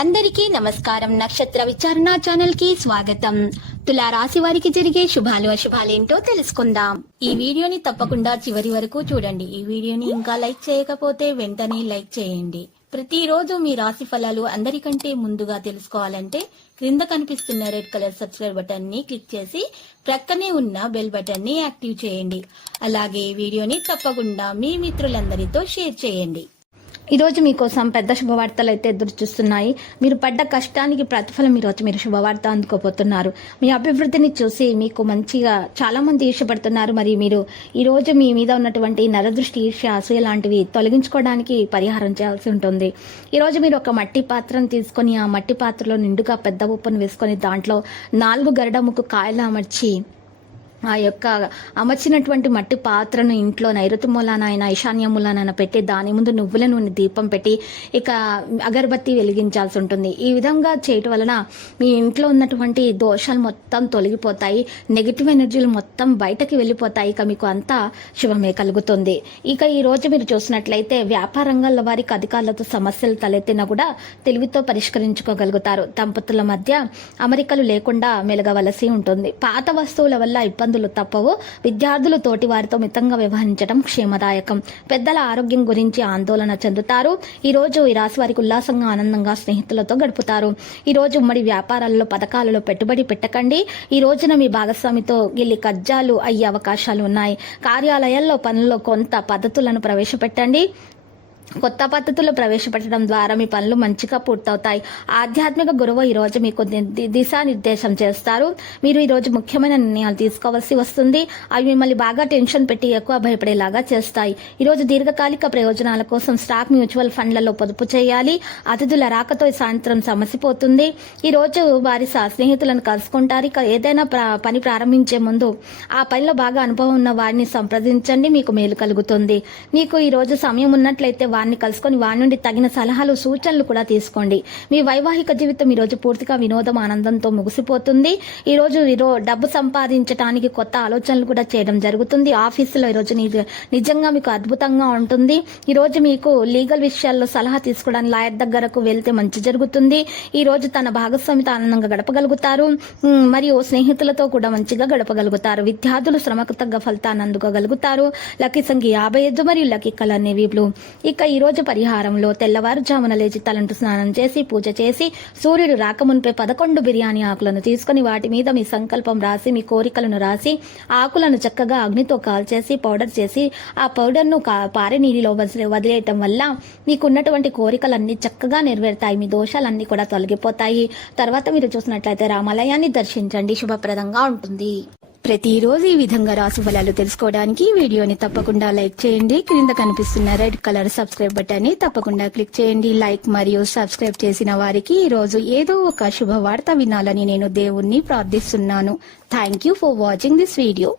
అందరికీ నమస్కారం. నక్షత్ర విచారణ ఛానల్ కి స్వాగతం. తులా రాశి వారికి జరిగే శుభాలు అశుభాలేంటో తెలుసుకుందాం. ఈ వీడియోని తప్పకుండా చివరి వరకు చూడండి. ఈ వీడియోని ఇంకా లైక్ చేయకపోతే వెంటనే లైక్ చేయండి. ప్రతిరోజు మీ రాశి ఫలాలు అందరికంటే ముందుగా తెలుసుకోవాలంటే క్రింద కనిపిస్తున్న రెడ్ కలర్ సబ్స్క్రైబ్ బటన్ ని క్లిక్ చేసి ప్రక్కనే ఉన్న బెల్ బటన్ ని యాక్టివ్ చేయండి. అలాగే ఈ వీడియోని తప్పకుండా మీ మిత్రులందరితో షేర్ చేయండి. ఈ రోజు మీకోసం పెద్ద శుభవార్తలు అయితే ఎదురు చూస్తున్నాయి. మీరు పడ్డ కష్టానికి ప్రతిఫలం ఈరోజు మీరు శుభవార్త అందుకోబోతున్నారు. మీ అభివృద్ధిని చూసి మీకు మంచిగా చాలా మంది ఈర్ష్యపడుతున్నారు. మరి మీరు ఈ రోజు మీ మీద ఉన్నటువంటి నరదృష్టి, ఈర్ష్య, అసూయ లాంటివి తొలగించుకోవడానికి పరిహారం చేయాల్సి ఉంటుంది. ఈ రోజు మీరు ఒక మట్టి పాత్రను తీసుకొని ఆ మట్టి పాత్రలో నిండుగా పెద్ద ఉప్పును వేసుకొని దాంట్లో 4 గరుడ ముక్కు కాయలు అమర్చి ఆ యొక్క అమర్చినటువంటి మట్టి పాత్రను ఇంట్లో నైరుతి మూలాన అయినా ఈశాన్య మూలాన పెట్టి దాని ముందు నువ్వుల నూనె దీపం పెట్టి ఇక అగరబత్తి వెలిగించాల్సి ఉంటుంది. ఈ విధంగా చేయటం వలన మీ ఇంట్లో ఉన్నటువంటి దోషాలు మొత్తం తొలగిపోతాయి, నెగిటివ్ ఎనర్జీలు మొత్తం బయటకి వెళ్ళిపోతాయి. ఇక మీకు అంతా శుభమే కలుగుతుంది. ఇక ఈ రోజు మీరు చూసినట్లయితే వ్యాపార రంగాల వారికి అధికారులతో సమస్యలు తలెత్తినా కూడా తెలివితో పరిష్కరించుకోగలుగుతారు. దంపతుల మధ్య అమరికలు లేకుండా మెలగవలసి ఉంటుంది. పాత వస్తువుల వల్ల ఇబ్బందులు తప్పవు. విద్యార్థులు తోటి వారితో మితంగా వ్యవహరించడం క్షేమదాయకం. పెద్దల ఆరోగ్యం గురించి ఆందోళన చెందుతారు. ఈ రోజు ఈ రాశి వారికి ఉల్లాసంగా, ఆనందంగా స్నేహితులతో గడుపుతారు. ఈ రోజు ఉమ్మడి వ్యాపారాలలో, పథకాలలో పెట్టుబడి పెట్టకండి. ఈ రోజున మీ భాగస్వామితో గిల్లి కజ్జాలు అయ్యే అవకాశాలు ఉన్నాయి. కార్యాలయాల్లో పనుల్లో కొంత పద్ధతులను ప్రవేశపెట్టండి. కొత్త పద్ధతులు ప్రవేశపెట్టడం ద్వారా మీ పనులు మంచిగా పూర్తవుతాయి. ఆధ్యాత్మిక గురువు ఈ రోజు మీకు దిశానిర్దేశం చేస్తారు. మీరు ఈ రోజు ముఖ్యమైన నిర్ణయాలు తీసుకోవాల్సి వస్తుంది. అవి మిమ్మల్ని బాగా టెన్షన్ పెట్టి ఎక్కువ భయపడేలాగా చేస్తాయి. ఈ రోజు దీర్ఘకాలిక ప్రయోజనాల కోసం స్టాక్, మ్యూచువల్ ఫండ్లలో పొదుపు చేయాలి. అతిథుల రాకతో సాయంత్రం సమసిపోతుంది. ఈ రోజు వారి స్నేహితులను కలుసుకుంటారు. ఇక ఏదైనా పని ప్రారంభించే ముందు ఆ పనిలో బాగా అనుభవం ఉన్న వారిని సంప్రదించండి, మీకు మేలు కలుగుతుంది. మీకు ఈ రోజు సమయం ఉన్నట్లయితే వారిని కలుసుకొని వారి నుండి తగిన సలహాలు, సూచనలు కూడా తీసుకోండి. మీ వైవాహిక జీవితం ఈ రోజు పూర్తిగా వినోదం, ఆనందంతో ముగిసిపోతుంది. ఈ రోజు డబ్బు సంపాదించడానికి కొత్త ఆలోచనలు కూడా చేయడం జరుగుతుంది. ఆఫీసులో ఈ రోజు నిజంగా మీకు అద్భుతంగా ఉంటుంది. ఈ రోజు మీకు లీగల్ విషయాల్లో సలహా తీసుకోవడానికి లాయర్ దగ్గరకు వెళ్తే మంచి జరుగుతుంది. ఈ రోజు తన భాగస్వామితో ఆనందంగా గడపగలుగుతారు. మరియు స్నేహితులతో కూడా మంచిగా గడపగలుగుతారు. విద్యార్థులు శ్రమకు తగ్గ ఫలితాన్ని అందుకోగలుగుతారు. లక్కీ సంఖ్య 55 మరియు లక్కీ కలర్ నేవీ బ్లూ. ఇక ఈ రోజు పరిహారంలో తెల్లవారుజామున లేచి తలంటు స్నానం చేసి పూజ చేసి సూర్యుడు రాకమునిపై 11 బిర్యానీ ఆకులను తీసుకుని వాటి మీద మీ సంకల్పం రాసి, మీ కోరికలను రాసి, ఆకులను చక్కగా అగ్నితో కాల్చేసి పౌడర్ చేసి ఆ పౌడర్ను పారే నీటిలో వదిలేయటం వల్ల మీకున్నటువంటి కోరికలన్నీ చక్కగా నెరవేరుతాయి. మీ దోషాలన్నీ కూడా తొలగిపోతాయి. తర్వాత మీరు చూసినట్లయితే రామాలయాన్ని దర్శించండి, శుభప్రదంగా ఉంటుంది. ప్రతిరోజు ఈ విధంగా రాశి ఫలాలు తెలుసుకోవడానికి వీడియోని తప్పకుండా లైక్ చేయండి. క్రింద కనిపిస్తున్న రెడ్ కలర్ సబ్స్క్రైబ్ బటన్ ని తప్పకుండా క్లిక్ చేయండి. లైక్ మరియు సబ్స్క్రైబ్ చేసిన వారికి ఈ రోజు ఏదో ఒక శుభవార్త వినాలని నేను దేవుణ్ణి ప్రార్థిస్తున్నాను. Thank you for watching this video.